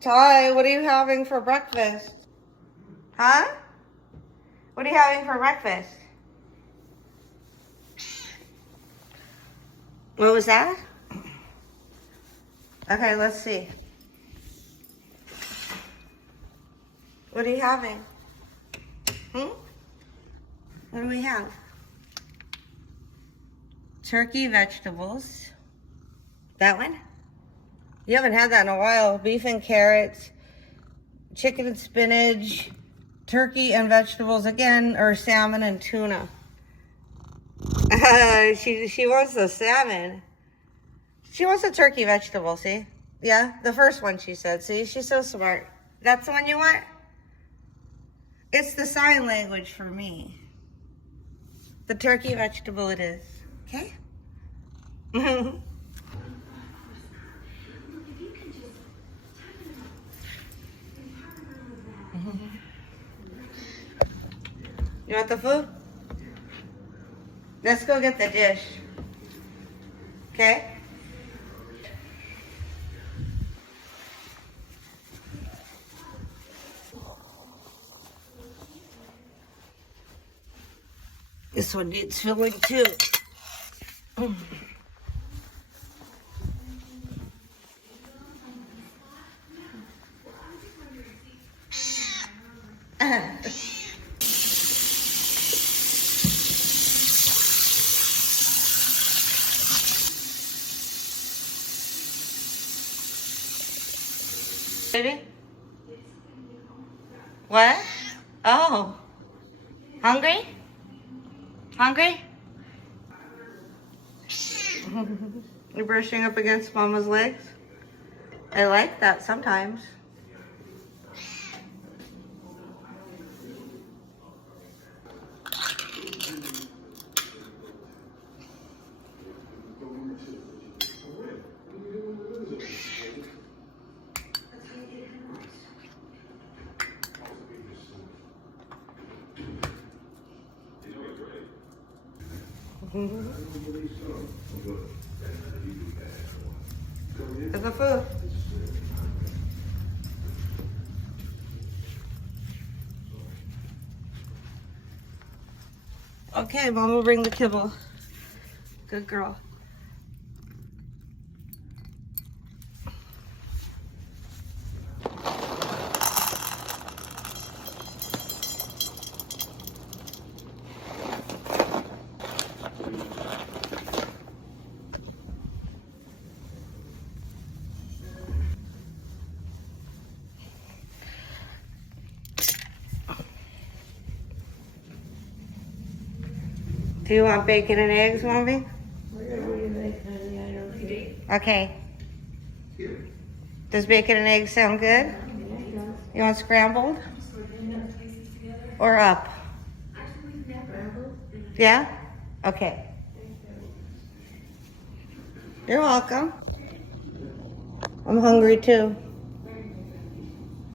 Ty, what are you having for breakfast? Huh? What are you having for breakfast? What was that? Okay, let's see. What are you having? What do we have? Turkey, vegetables. That one? You haven't had that in a while. Beef and carrots, chicken and spinach, turkey and vegetables again, or salmon and tuna. She wants the salmon. She wants the turkey vegetable, see? Yeah, the first one she said. See, she's so smart. That's the one you want? It's the sign language for me. The turkey vegetable it is. Okay? You want the food? Let's go get the dish. Okay? This one needs filling too. Baby? What? Oh. Hungry? Hungry? You're brushing up against Mama's legs? I like that sometimes. There's the food. Okay, Mom will bring the kibble. Good girl. Do you want bacon and eggs, Mommy? Okay. Does bacon and eggs sound good? You want scrambled? Or up? Yeah? Okay. You're welcome. I'm hungry too.